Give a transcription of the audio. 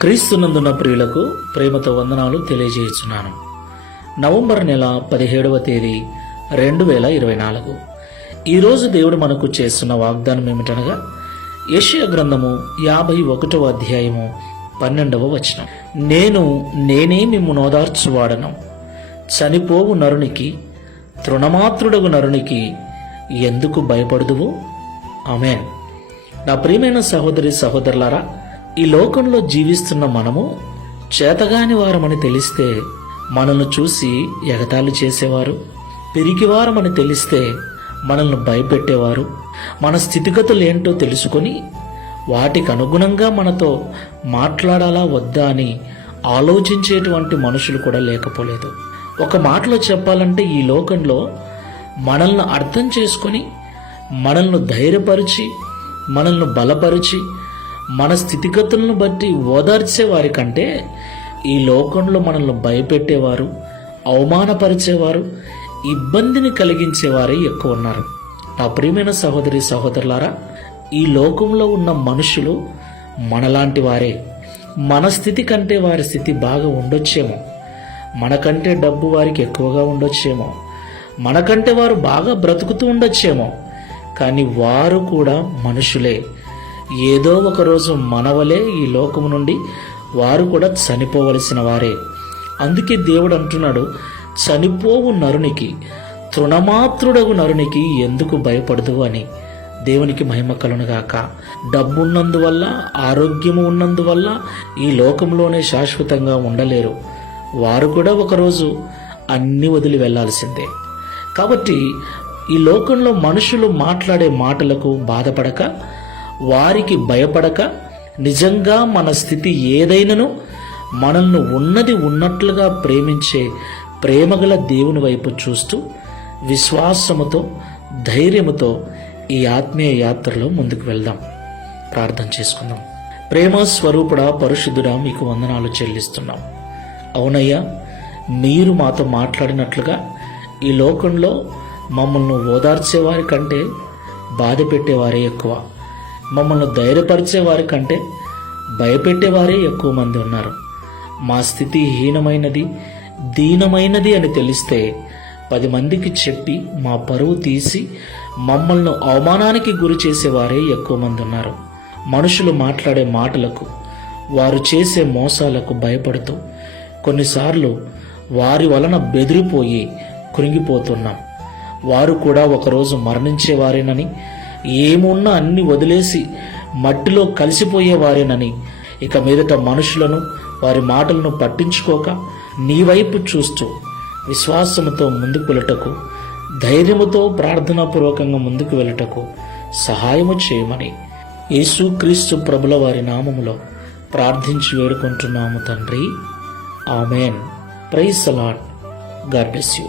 క్రీస్తునందున్న ప్రియులకు ప్రేమతో వందనాలు తెలియజేయుచున్నాను. నవంబర్ నెల 17వ తేదీ 2024. ఈరోజు దేవుడు మనకు చేస్తున్న వాగ్దానం ఏమిటనగా యెషయా గ్రంథము 51వ అధ్యాయము 12వ వచనం. నేనే మిమ్ము నోదార్చువాడను, చనిపోవు నరునికి, తృణమాత్రుడగు నరునికి ఎందుకు భయపడుదువు? ఆమేన్. నా ప్రియమైన సహోదరి సహోదరులారా, ఈ లోకంలో జీవిస్తున్న మనము చేతగాని వారమని తెలిస్తే మనల్ని చూసి ఎగతాళి చేసేవారు, పిరికివారమని తెలిస్తే మనల్ని భయపెట్టేవారు, మన స్థితిగతులు ఏంటో తెలుసుకొని వాటికి అనుగుణంగా మనతో మాట్లాడాలా వద్దా అని ఆలోచించేటువంటి మనుషులు కూడా లేకపోలేదు. ఒక మాటలో చెప్పాలంటే ఈ లోకంలో మనల్ని అర్థం చేసుకొని మనల్ని ధైర్యపరిచి మనల్ని బలపరిచి మన స్థితిగతులను బట్టి ఓదార్చే వారి కంటే ఈ లోకంలో మనల్ని భయపెట్టేవారు, అవమానపరిచేవారు, ఇబ్బందిని కలిగించేవారే ఎక్కువ ఉన్నారు. నా ప్రియమైన సహోదరి సహోదరులారా, ఈ లోకంలో ఉన్న మనుషులు మనలాంటి వారే. మన స్థితి కంటే వారి స్థితి బాగా ఉండొచ్చేమో, మనకంటే డబ్బు వారికి ఎక్కువగా ఉండొచ్చేమో, మనకంటే వారు బాగా బ్రతుకుతూ ఉండొచ్చేమో, కానీ వారు కూడా మనుషులే. ఏదో ఒకరోజు మనవలే ఈ లోకము నుండి వారు కూడా చనిపోవలసిన వారే. అందుకే దేవుడు అంటున్నాడు, చనిపోవు నరునికి, తృణమాత్రుడగు నరునికి ఎందుకు భయపడదు అని. దేవునికి మహిమ కలుగునుగాక. డబ్బున్నందువల్ల, ఆరోగ్యము ఉన్నందువల్ల ఈ లోకంలోనే శాశ్వతంగా ఉండలేరు. వారు కూడా ఒకరోజు అన్ని వదిలి వెళ్లాల్సిందే. కాబట్టి ఈ లోకంలో మనుషులు మాట్లాడే మాటలకు బాధపడక, వారికి భయపడక, నిజంగా మన స్థితి ఏదైనను మనల్ని ఉన్నది ఉన్నట్లుగా ప్రేమించే ప్రేమగల దేవుని వైపు చూస్తూ విశ్వాసముతో, ధైర్యముతో ఈ ఆత్మీయ యాత్రలో ముందుకు వెళ్దాం. ప్రార్థన చేసుకుందాం. ప్రేమ స్వరూపుడా, పరిశుద్ధుడా, మీకు వందనాలు చెల్లిస్తున్నాం. అవునయ్యా, మీరు మాతో మాట్లాడినట్లుగా ఈ లోకంలో మమ్మల్ని ఓదార్చేవారి కంటే బాధ పెట్టేవారే ఎక్కువ, మమ్మల్ని ధైర్యపరిచేవారి కంటే భయపెట్టేవారే ఎక్కువ మంది ఉన్నారు. మా స్థితి హీనమైనది, దీనమైనది అని తెలిస్తే 10 మందికి చెప్పి మా పరువు తీసి మమ్మల్ని అవమానానికి గురి చేసేవారే ఎక్కువ మంది ఉన్నారు. మనుషులు మాట్లాడే మాటలకు, వారు చేసే మోసాలకు భయపడుతూ కొన్నిసార్లు వారి వలన బెదిరిపోయి కృంగిపోతున్నాం. వారు కూడా ఒకరోజు మరణించేవారేనని, ఏమున్నా అన్ని వదిలేసి మట్టిలో కలిసిపోయేవారేనని, ఇక మీదట మనుషులను, వారి మాటలను పట్టించుకోక నీ వైపు చూస్తూ విశ్వాసముతో ముందుకు వెళ్ళటకు, ధైర్యముతో ప్రార్థనాపూర్వకంగా ముందుకు వెళ్ళటకు సహాయము చేయమని యేసుక్రీస్తు ప్రభుల వారి నామములో ప్రార్థించి వేడుకుంటున్నాము తండ్రి. Amen. Praise the Lord. God bless you.